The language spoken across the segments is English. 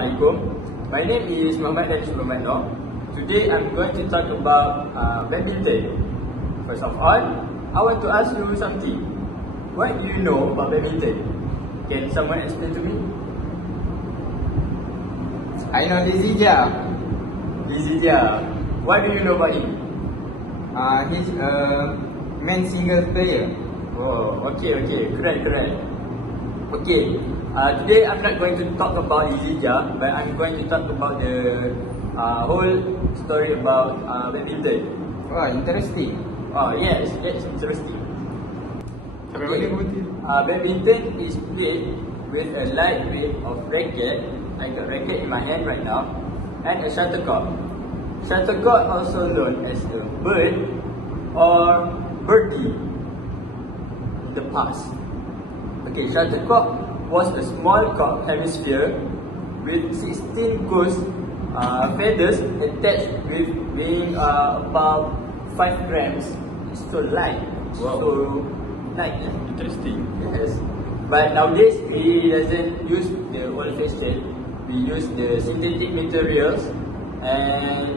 Assalamualaikum. My name is Muhammad Danish Muhammad Noor. Today I'm going to talk about badminton. First of all, I want to ask you something. What do you know about badminton? Can someone explain to me? I know Lee Zijia. Lee Zijia. What do you know about him? He's a men's single player. Oh, okay, correct. Okay, today I'm not going to talk about Lee Zijia, but I'm going to talk about the whole story about badminton. Oh, interesting. Oh, yes, interesting. Okay. Badminton is played with a light weight of racket. I got racket in my hand right now, and a shuttlecock. Shuttlecock, also known as a bird or birdie in the past. Okay, shuttlecock was a small cocked hemisphere with 16 ghost feathers attached, with being about 5 grams. It's so light. Wow. So light. Interesting. Yes. But nowadays we doesn't use the old fashion. We use the synthetic materials, and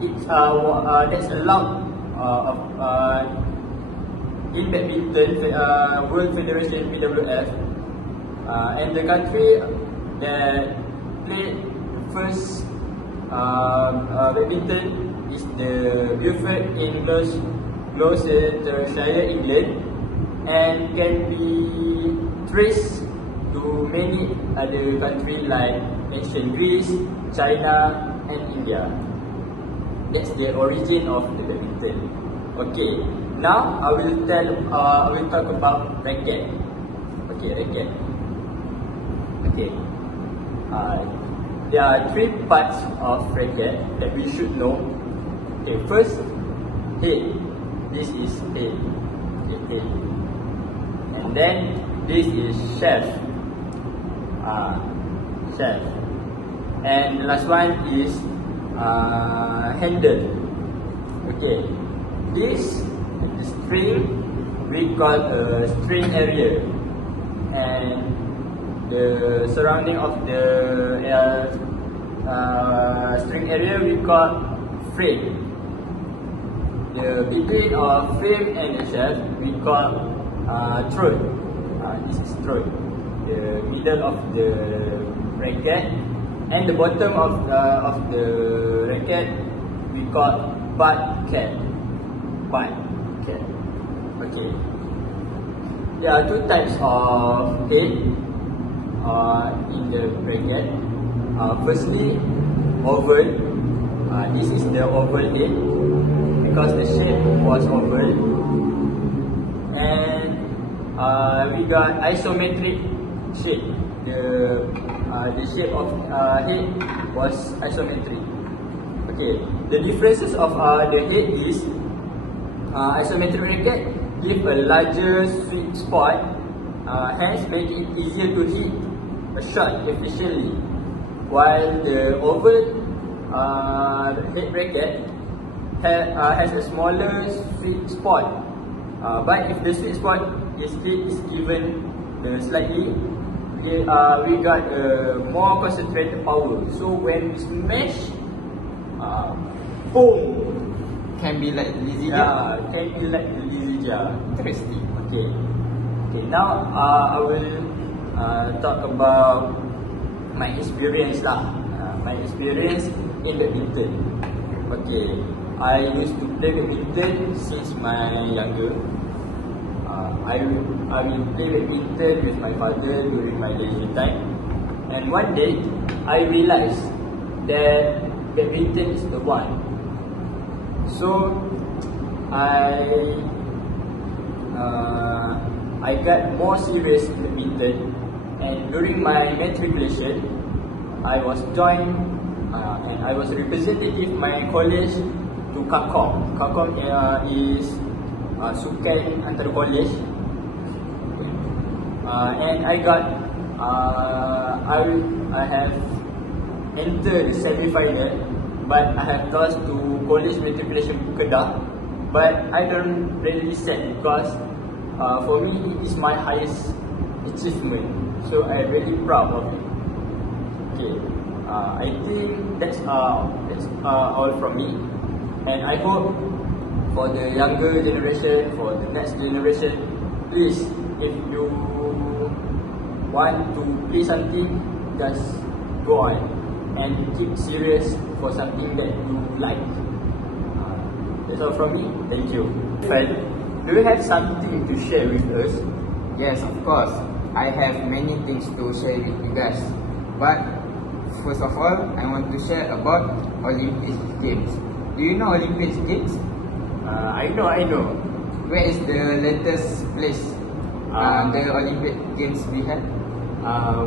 it's that's allowed in badminton, World Federation (WWF), and the country that played the first badminton is the Beaufort in Gloucestershire, England, and can be traced to many other countries like ancient Greece, China, and India. That's the origin of the badminton. Okay, now I will talk about racket. Okay, racket. Okay, there are 3 parts of racket that we should know. Okay, first, head. This is head. Okay, head. And then this is shaft. Shaft. And the last one is handle. Okay, this the string we call a string area, and the surrounding of the string area we call frame. The between of frame and the shaft we call throat. This is throat. The middle of the racket, and the bottom of the racket we call butt cap. Okay. There are 2 types of head in the racket. Firstly, oval. This is the oval head because the shape was oval, and we got isometric shape. The shape of head was isometric. Okay, the differences of the head is isometric racket give a larger sweet spot, hence make it easier to hit a shot efficiently, while the oval head racket has a smaller sweet spot, but if the sweet spot is given slightly, we got more concentrated power. So when we smash, boom, Can be like Lee Zijia. can be like Lee Zijia. Interesting. Okay. Now I will talk about my experience lah. My experience in badminton. Okay, I used to play badminton since my younger. I will play badminton with my father during my leisure time, and one day I realized that badminton is the one. So I got more serious in badminton, and during my matriculation, I was joined and I was representative my college to KAKOM. KAKOM is Sukan Antara College, and I have entered the semi-final, but I have lost to College Matriculation Kedah. But I don't really sad because for me it is my highest achievement, so I'm really proud of it. Okay, I think that's all from me, and I hope for the younger generation, for the next generation, please, if you want to play something, just go on and keep serious for something that you like. That's all from me. Thank you. Friend, do you have something to share with us? Yes, of course. I have many things to share with you guys. But first of all, I want to share about Olympic Games. Do you know Olympic Games? I know. Where is the latest place the Olympic Games we had?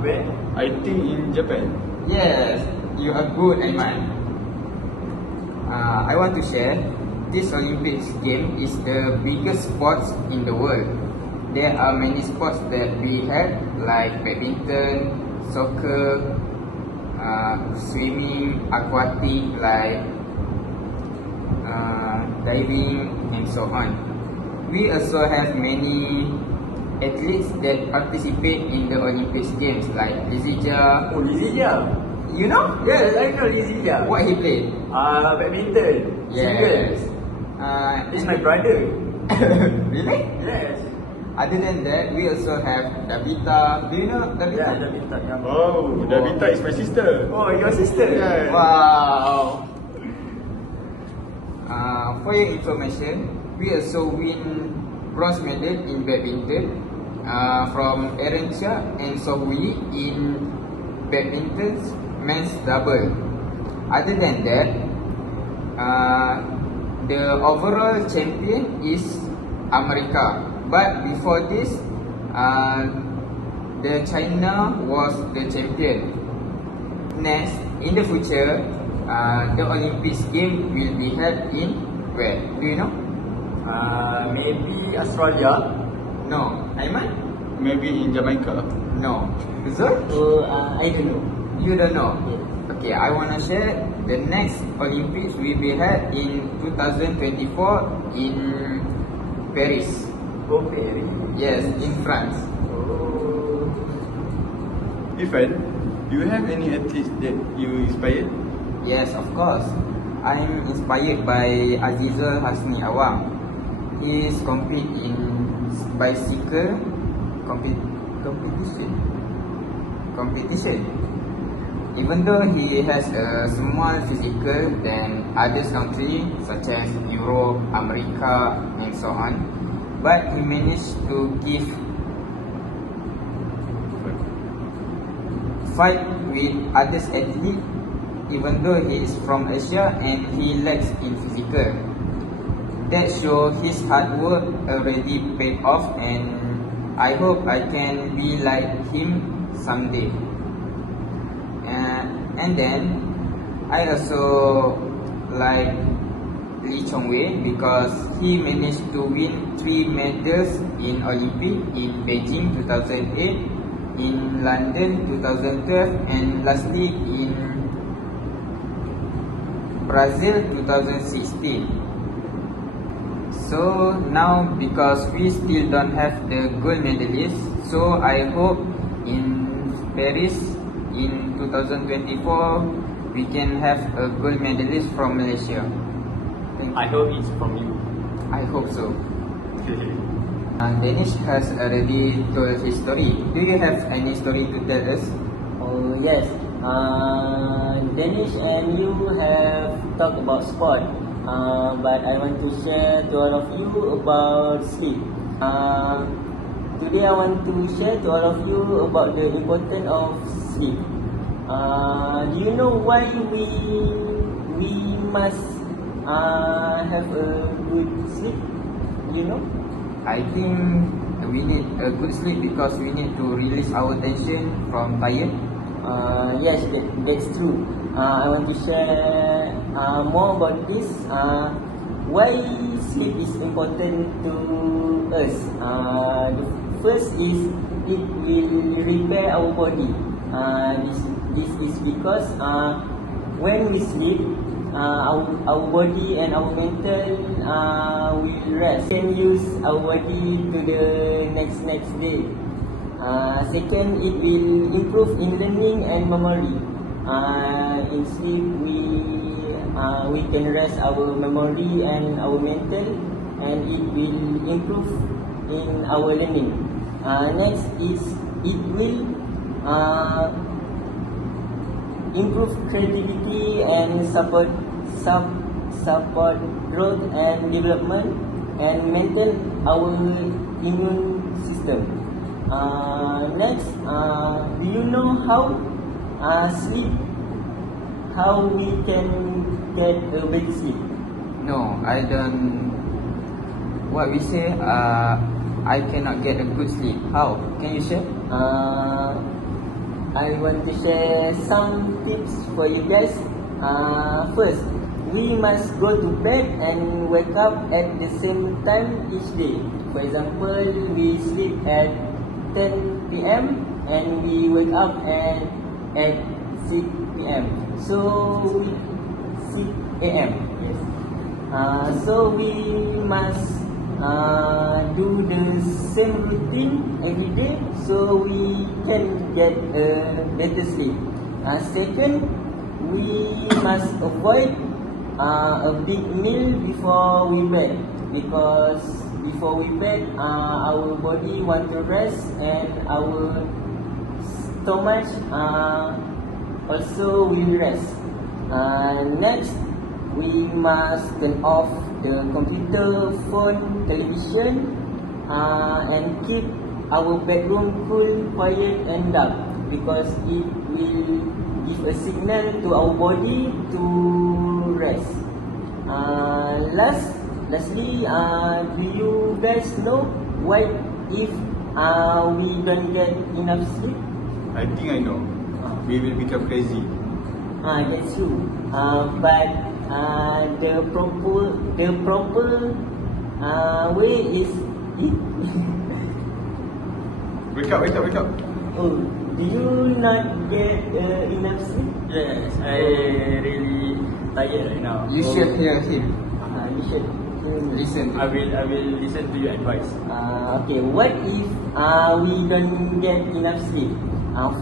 Where? I think in Japan. Yes, you are good, Aiman. I want to share this Olympics game is the biggest sports in the world. There are many sports that we have like badminton, soccer, swimming, aquatic like diving and so on. We also have many athletes that participate in the Olympics games like Lizija. Oh, Lizija. You know? Yes, I know Lizija. What he played? Badminton. Yes. He's my brother. Really? Yes. Other than that, we also have Davita. Do you know Davita? Yeah, Davita. Yeah. Oh, Davita is my sister. Oh, your sister. Yeah. Wow. For your information, we also win bronze medal in badminton from Aaron Chia and Sohui in badminton's men's double. Other than that, the overall champion is America. But before this, the China was the champion. Next, in the future, the Olympics game will be held in where? Do you know? Maybe Australia. No. Aiman? Maybe in Jamaica. No. Zul? I don't know. You don't know? Yes. Okay, I want to share the next Olympics will be held in 2024 in Paris. Oh, Paris. Yes, in France. Oh. Irfan, do you have any athletes that you inspired? Yes, of course. I'm inspired by Azizul Hasni Awang. He is compete in bicycle competition. Even though he has a small physical than other countries such as Europe, America, and so on, but he managed to give fight with other athletes even though he is from Asia and he lacks in physical. That shows his hard work already paid off, and I hope I can be like him someday. And then I also like Lee Chong-wei because he managed to win 3 medals in Olympic in Beijing 2008, in London 2012, and lastly in Brazil 2016. So now because we still don't have the gold medalist, so I hope in Paris in 2024 we can have a gold medalist from Malaysia. I hope it's from you. I hope so. Danish has already told his story. Do you have any story to tell us? Oh yes. Danish and you have talked about sport, but I want to share to all of you about sleep. Today I want to share to all of you about the importance of sleep. Do you know why we must have a good sleep? You know? I think we need a good sleep because we need to release our tension from tired. Yes, that's true. I want to share more about this. Why sleep is important to us. The first is it will repair our body. This is because when we sleep, our body and our mental will rest. We can use our body to the next day. Second, it will improve in learning and memory. sleep, we can rest our memory and our mental, and it will improve in our learning. Next is it will improve creativity and support growth and development, and maintain our immune system. Next, do you know how sleep? How we can get a big sleep? No, I don't. What we say? I cannot get a good sleep. How? Can you share? I want to share some tips for you guys. First, we must go to bed and wake up at the same time each day. For example, we sleep at 10 p.m. and we wake up at 6 p.m. So 6 a.m. Yes. So we must do the same routine every day, so we can get a better sleep. Second, we must avoid a big meal before we bed, because before we bed, our body want to rest and our stomach also will rest. Next, we must turn off the computer, phone, television, and keep our bedroom cool, quiet and dark, because it will give a signal to our body to rest. Lastly, do you guys know what if we don't get enough sleep? I think I know. We will become crazy. That's true. But the proper way is eat. Wake up. Oh, do you not get enough sleep? Yes, I really tired right now. You should hear him. You should Listen. I will listen to your advice. Okay, what if we don't get enough sleep?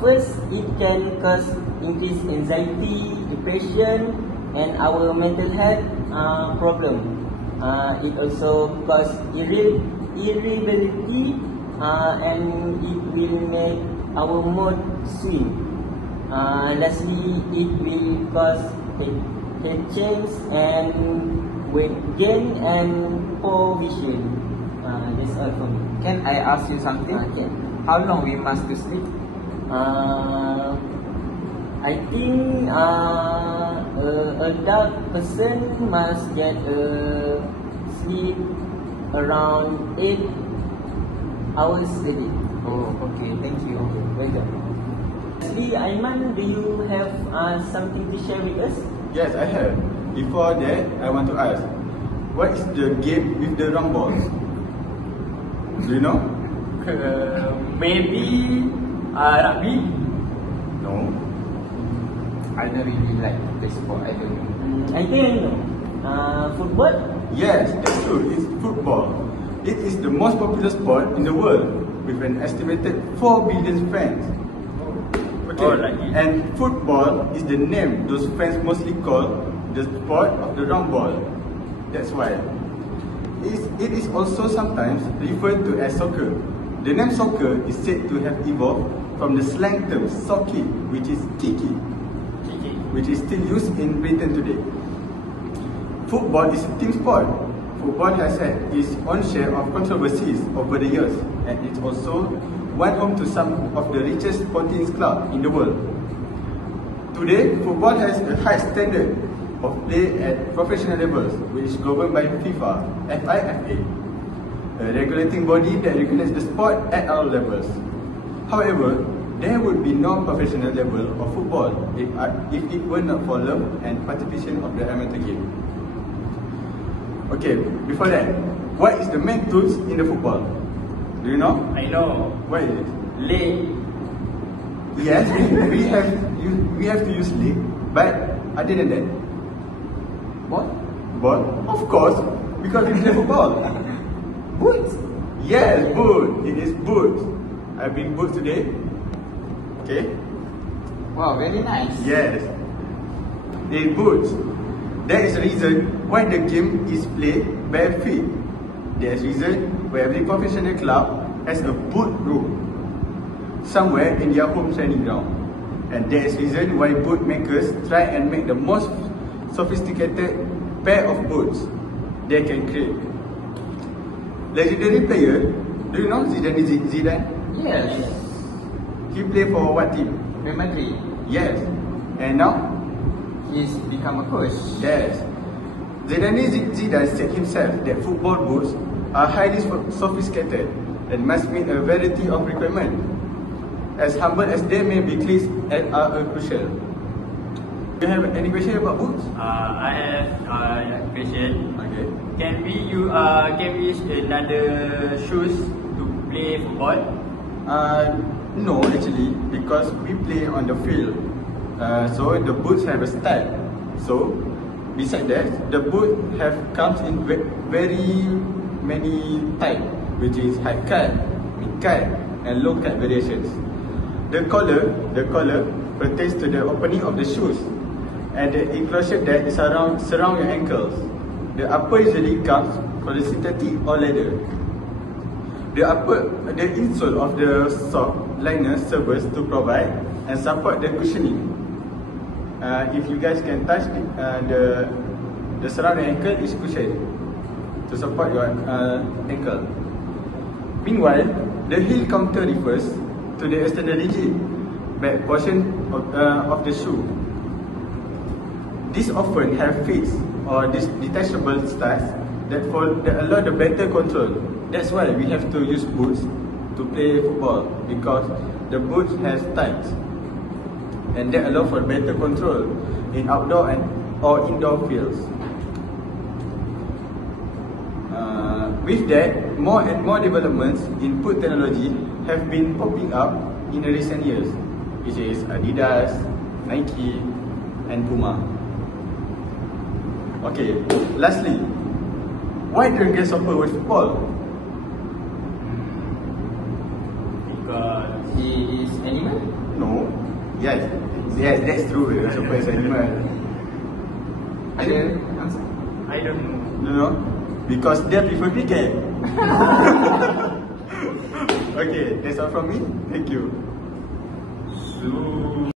First, it can cause increased anxiety, depression, and our mental health problem. It also cause irritability, and it will make our mood swing. Lastly, it will cause head change and weight gain and poor vision. That's all for me. Can I ask you something? Okay. How long we must to sleep? I think adult person must get sleep around 8 hours a day. Oh, okay. Thank you. Welcome. Lastly, Aiman, do you have something to share with us? Yes, I have. Before that, I want to ask, what is the game with the round balls? Do you know? Maybe rugby. No. I don't really like play sport. I don't know. I think I know. Football? Yes, that's true. It's football. It is the most popular sport in the world, with an estimated 4 billion fans. Okay. Oh, like it. And football is the name those fans mostly call the sport of the round ball. That's why. It is also sometimes referred to as soccer. The name soccer is said to have evolved from the slang term socky, which is kiki, which is still used in Britain today. Football is a team sport. Football has had its own share of controversies over the years, and it's also one home to some of the richest sporting clubs in the world. Today, football has a high standard of play at professional levels, which is governed by FIFA, FIFA, a regulating body that regulates the sport at all levels. However, there would be no professional level of football if it were not for love and participation of the amateur game. Okay, before that, what is the main tools in the football? Do you know? I know. What is it? Leg. Yes, we have to use leg, but other than that, What? ball? Of course, because we play football. Boots. Yes, boot. It is boots. I bring boots today. Okay? Wow, very nice. Yes. in boots. There is a reason why the game is played bare feet. There is a reason why every professional club has a boot room somewhere in their home training ground. And there is a reason why boot makers try and make the most sophisticated pair of boots they can create. Legendary player, do you know Zidane? Yes. He played for what team? Real Madrid. Yes. And now? He's become a coach. Yes. Zidane said himself that football boots are highly sophisticated and must meet a variety of requirements. As humble as they may be, cleats are crucial. Do you have any question about boots? I have a question. Okay. Can we use another shoes to play football? No, actually, because we play on the field. So the boots have a style. So besides that, the boot comes in very many types, which is high cut, mid cut, and low cut variations. The collar pertains to the opening of the shoes, and the enclosure that surround your ankles. The upper usually comes from the synthetic or leather. The insole of the sock liner serves to provide and support the cushioning. If you guys can touch the surrounding ankle is cushioned to support your ankle. Meanwhile, the heel counter refers to the external rigid back portion of the shoe. These often have fits or detachable studs that allow the better control. That's why we have to use boots to play football, because the boots has studs, and that allow for better control in outdoor or indoor fields. With that, more and more developments in boot technology have been popping up in the recent years, which is Adidas, Nike, and Puma. Okay, lastly, why don't get soccer with football? Because He is animal? No. Yes, that's true. Soccer is animal. Ada answer? I don't know. No, because they prefer cricket. Okay, that's all from me. Thank you. So